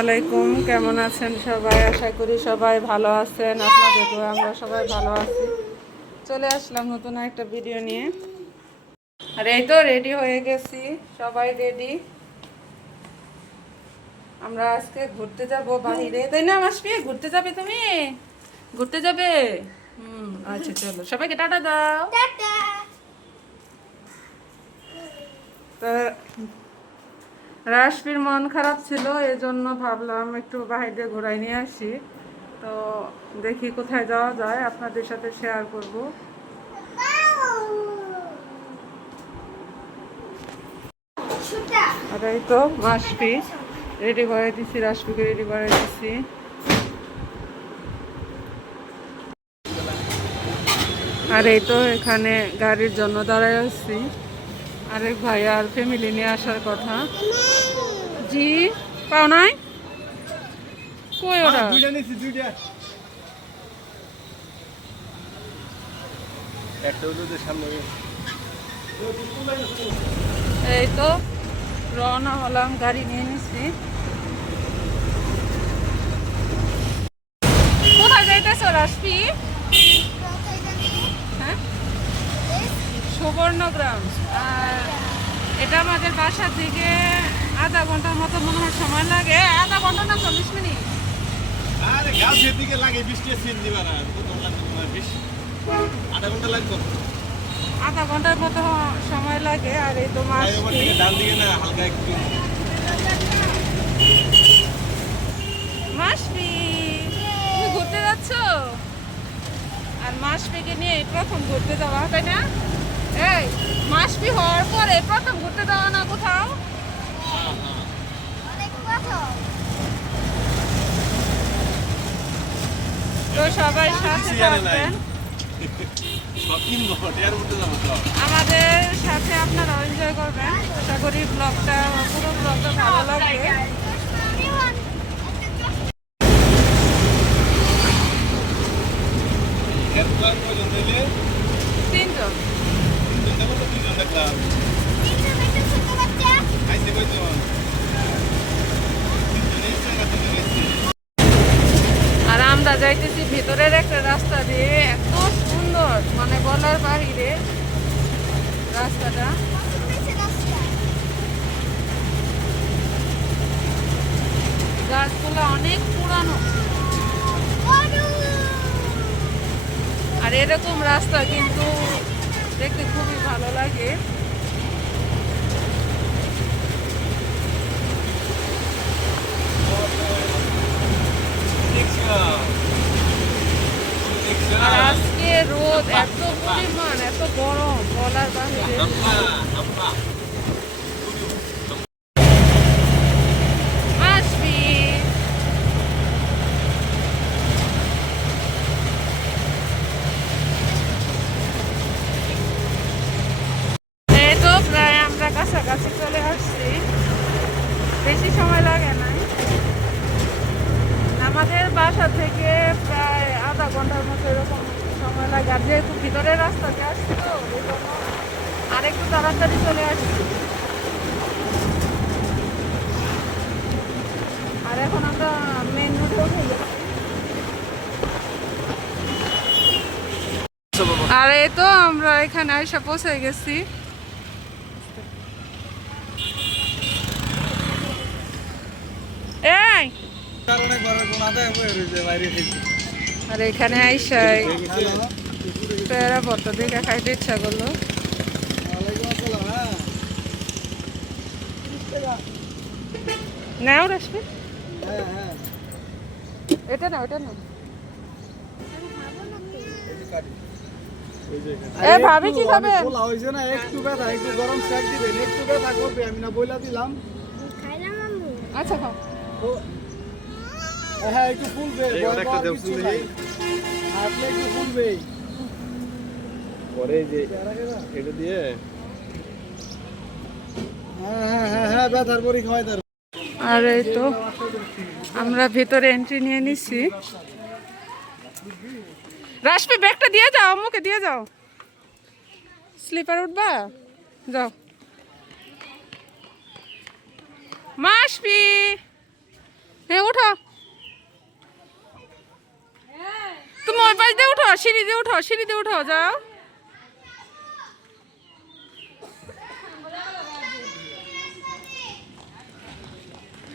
আলাইকুম, কেমন আছেন সবাই? আশা করি সবাই ভালো আছেন। আপনাদের দোয়া আমরা সবাই ভালো আছি। চলে আসলাম নতুন একটা ভিডিও নিয়ে। আর এই তো রেডি হয়ে গেছি, সবাই রেডি। আমরা আজকে ঘুরতে যাব বাহিরে, তাই না মাসপি? ঘুরতে যাবে তুমি? ঘুরতে যাবে? আচ্ছা চলো, সবাইকে টাটা দাও। তা রাশপির মন খারাপ ছিল, এজন্য ভাবলাম একটু বাইরে ঘোরাই নিয়ে আসি। তো দেখি কোথায় যাওয়া যায়, আপনাদের সাথে শেয়ার করব। আর এই তো মাসপি রেডি করে দিচ্ছি, রাশপিকে রেডি করে দিচ্ছি। আর এই তো এখানে গাড়ির জন্য দাঁড়ায় আছি। আরেক ভাই আর ফ্যামিলি নিয়ে আসার কথা। জি পাও নাই? কই ওরা? এই তো রওনা হলাম, গাড়ি নিয়ে নিছি। কোথায় যাইতেছো রাশপি? হ্যাঁ, সুবর্ণগ্রাম। আর এটা আমাদের বাসা থেকে আধা ঘন্টার মতো মনে হয় সময় লাগে। আধা ঘন্টা না 40 মিনিট? আরে গাছের দিকে লাগে 20টা সিন দিবা না, কত লাগবে তোমার? 20 আধা ঘন্টা লাগবে। আধা ঘন্টার মতো সময় লাগে। আর এই তো ফ্লাইওভার থেকে ডান দিকে না হালকা একটু। মাসপি তুমি ঘুরতে যাচ্ছ? আর মাসপিকে নিয়ে প্রথম ঘুরতে যাওয়া, তাই না? এই মাসপি হওয়ার পরে প্রথম ঘুরতে যাওয়া না কোথাও? তো সবাই সাথে থাকবেন, আমাদের সাথে আপনারা এনজয় করবেন। আশা করি ব্লগটা, পুরো ব্লগটা ভালো লাগবে। তিনজন। আর আমরা যাইতেছি ভিতরের একটা রাস্তা দিয়ে, এত সুন্দর, মানে বলার বাহিরে রাস্তাটা। গাছগুলো অনেক পুরানো, আর এরকম রাস্তা কিন্তু দেখতে খুবই ভালো লাগে। আর আজকে রোদ এত পরিমাণ, এত গরম, বলার বাহিরে। আসবি এই তো প্রায় আমরা কাছাকাছি চলে আসছি, বেশি সময় লাগে না। আমাদের বাসা থেকে প্রায় আধা ঘন্টার মতো এরকম সময় লাগে। আর যেহেতু ভিতরের রাস্তাতে আসছি, তো এই জন্য আরেকটু তাড়াতাড়ি চলে আসছি। আর এখন আমরা মেইন রোডে উঠে গেছি। আর এই তো আমরা এখানে আইসা পৌঁছে গেছি। এই আর এখানে আইসাই পেয়ারা ভর্তা দেখে খাইতে ইচ্ছা করলো। নাও রাসবে, এটা না ওটা না। এ ভাবি কি খাবে? হইছে না, একটু ব্যথা, একটু গরম শাক দিবেন, একটু ব্যথা করবে, আমি না বইলা দিলাম। খাইলাম আম্মু। আচ্ছা খাও। হ্যাঁ একটু ফুলবে, একটা দেবসুন দেখি আসলে একটু ফুলবে পরে যে এটা দিয়ে। হ্যাঁ হ্যাঁ হ্যাঁ হ্যাঁ ব্যথার বড়ি খাওয়াই তার। আর এই তো আমরা ভিতরে এন্ট্রি নিয়ে নিছি। রাশপি ব্যাগটা দিয়ে যাও, আম্মুকে দিয়ে যাও। স্লিপার উঠবা, যাও। মাসপি সিঁড়ি দিয়ে উঠো যাও।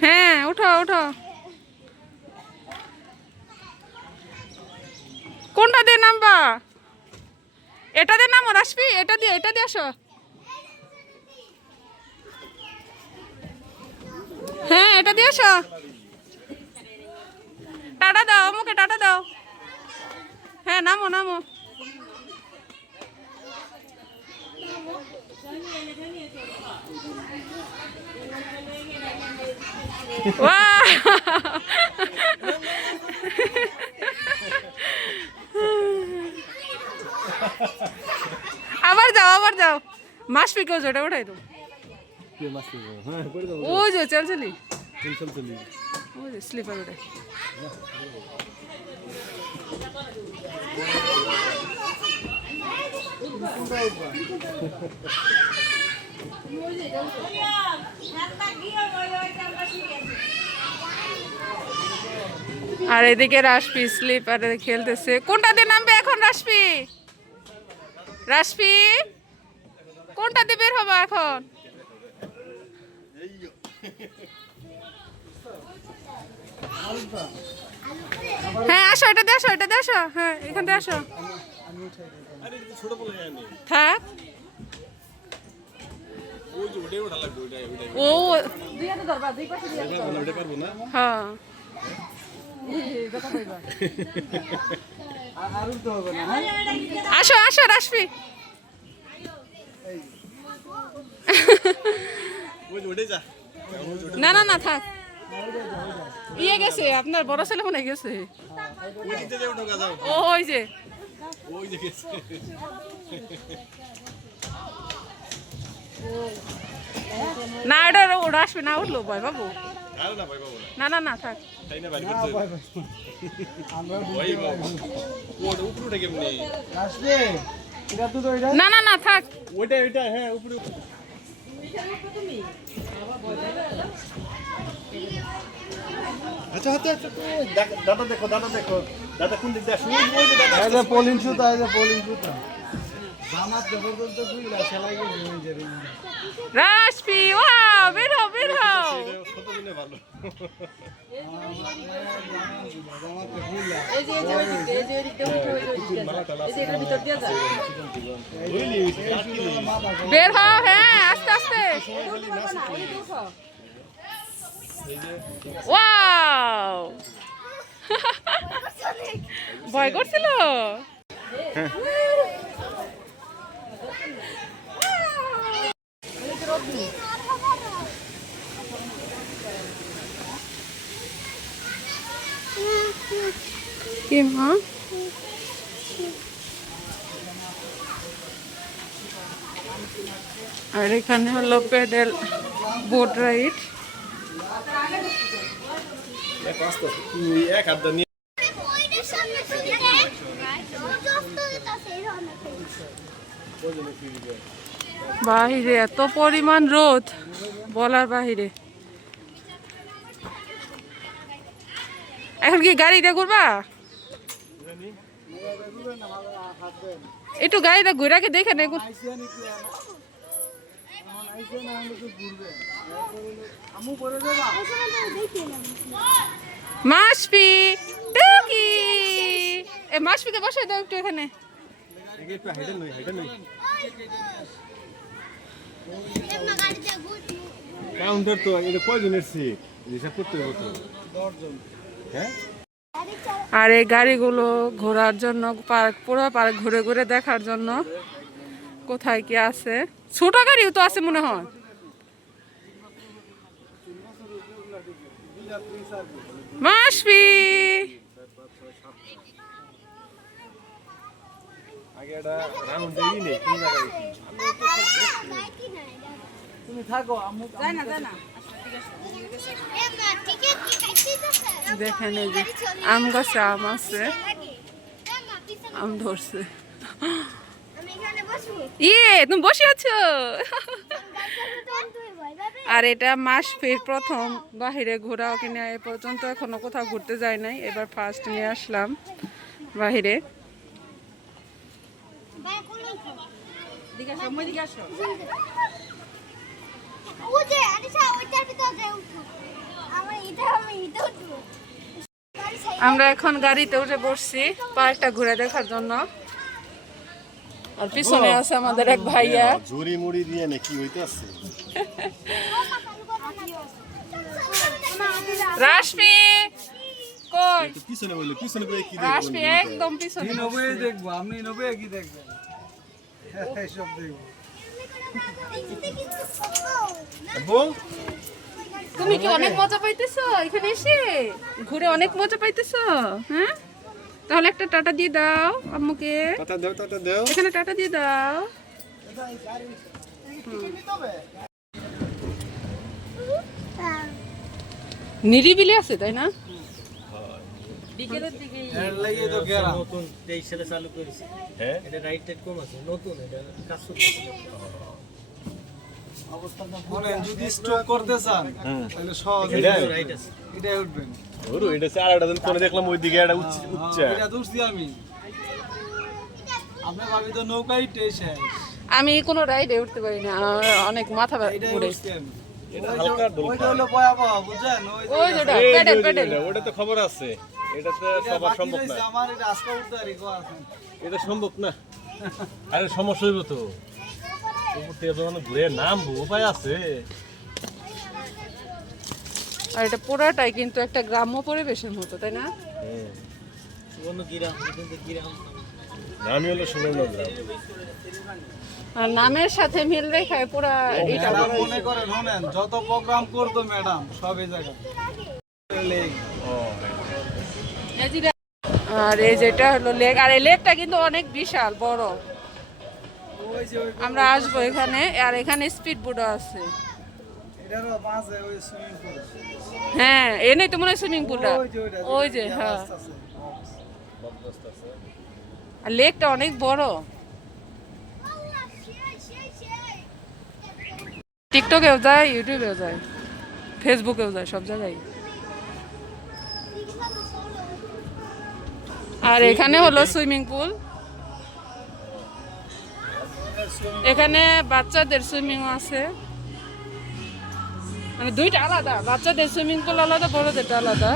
হ্যাঁ উঠো। কোনটা দিয়ে নামবা? এটা দিয়ে নামো রাশপি, এটা দিয়ে আসো। হ্যাঁ এটা দিয়ে আসো। টাটা দাও আমাকে, টাটা দাও। হ্যাঁ নামো। আবার যাও। মাসপি কেউ ওটা উঠাই তো। ওই যে চলি ওই যে স্লিপার ওটাই। আর এদিকে রাশপি স্লিপারে খেলতেছে। কোনটা দিয়ে নামবে এখন রাশপি কোনটা দিয়ে বের হবো এখন? হ্যাঁ আসো, এটা দিয়ে আসো। হ্যাঁ এখান থেকে আসো। থাক ও হ্যাঁ আসো রাশপি। না থাক। ইয়ে গেছে আপনার বড় ছেলে মনে গেছে। ওই যে না এটা রাশপি না উঠলো ভয় বাবু। না থাক। না থাক। ওইটা হ্যাঁ উপরে। আচ্ছা দাদা দেখো দাদা কোন দিক দিয়ে আসুন। পলিং সুতা জামাত জবরদস্ত খুইলা সেলাই গেছে। রাশপি ওয়াও বের হও। কত দিনে ভালো। বের হও। হ্যাঁ আস্তে ওয়াও ভয় করছিল। কি মা আর এখানে হলো পেডেল বোট রাইড। এক হাত নিয়ে বাহিরে এত পরিমাণ রোদ বলার বাহিরে। এখন কি গাড়িটা ঘুরবা? একটু গাড়িটা ঘুরাকে দেখে নেই। মাসপি টুকি এ মাসপিকে বসে দাও একটু এখানে। কাউন্টার তো এটা কয়জনের সিট হিসাব করতে হতো। হ্যাঁ আর এই গাড়িগুলো ঘোরার জন্য পুরো পার্ক ঘুরে দেখার জন্য কোথায় কি আছে। ছোট গাড়িও তো আছে মনে হয়। মাসপি আগে এটা রাউন্ড দেই নেই কোন জায়গায় তুমি থাকো জানা দেখেন এই যে আম গাছে আম আছে, আম ধরছে। ইয়ে তুমি বসে আছো। আর এটা মাসপির প্রথম বাহিরে ঘোরা কিনা। এ পর্যন্ত এখনো কোথাও ঘুরতে যাই নাই, এবার ফার্স্ট নিয়ে আসলাম বাহিরে। দিকে আসো, মই দিকে আসো। আমরা এখন গাড়িতে উঠে বসছি পার্কটা ঘুরে দেখার জন্য। আর পিছনে আছে আমাদের এক ভাইয়া। ঝুরি মুড়ি দিয়ে নাকি হইতাছে? রাশমি কই? পিছনে বললে পিছনে কই কি রাশমি একদম পিছনে। নবয়ে দেখবো, আপনি নবয়ে কি দেখবেন? এইসব দেখবো। বল তুমি কি অনেক মজা পাইতেছো এখানে এসে? ঘুরে অনেক মজা পাইতেছো? হ্যাঁ, তাহলে একটা টাটা দিয়ে দাও আম্মুকে। টাটা দাও। এখানে টাটা দিয়ে দাও। নিরিবিলি আছে তাই না? বিকেলের দিকে এর লাগি তো গেরা। নতুন 23 সালে চালু করেছে। হ্যাঁ এটা রাইট টাইট কম আছে, নতুন এটা কাজ করতেছে। বলেন যদি স্ট্রোক করতে চান তাহলে সহজ এটা রাইট আছে। এটাই উঠবেন। ওরু এটা সে আরেকটা দিন কোনে দেখলাম ওইদিকে একটা উচ্চা এটা দূরছি আমি। আপনি ভাবি তো নৌকাই শেষ। আমি কোনো রাইডে উঠতে পারি না, আমার অনেক মাথা এটাই ঘুরে। উঠছি আমি। এটা হালকা ওইটা হলো ভয়াবহ, বুঝছেন? ওই যেটা প্যাডেল প্যাডেল। ওটা তো খবর আছে, এটা তো সবার সম্ভব না, আমার এটা আজকে উঠতে পারি কো আছেন। এটা সম্ভব না। আরে সমস্যা হইব তো, উপর থেকে যখন ঘুরে নামবো উপায় আছে। আর এটা পুরাটাই কিন্তু একটা গ্রাম্য পরিবেশের মতো, তাই না? সুবর্ণ গ্রাম, কিন্তু গ্রাম নামই হলো সুবর্ণ গ্রাম। আর নামের সাথে মিল রেখে পুরা এটা ম্যাডাম মনে করেন শোনেন, যত প্রোগ্রাম করতো ম্যাডাম সব এই জায়গায়। আর এই যেটা হলো লেক, আর এই লেকটা কিন্তু অনেক বিশাল বড়। ওই যে ওই আমরা আসবো এখানে, আর এখানে স্পিড বোটও আছে। এটারও মাঝে ওই সুইমিং পুল। হ্যাঁ, এনেই তো মনে হয় সুইমিং পুলটা। ওইটা, ওই যে, হ্যাঁ। রাস্তা আছে। আর লেকটা অনেক বড়। টিকটকেও যায়, ইউটিউবেও যায়, ফেসবুকেও যায়, সব জায়গায়। আর এখানে হলো সুইমিং পুল। এখানে বাচ্চাদের সুইমিং আছে, মানে দুইটা আলাদা, বাচ্চাদের সুইমিং পুল আলাদা, বড়দের আলাদা।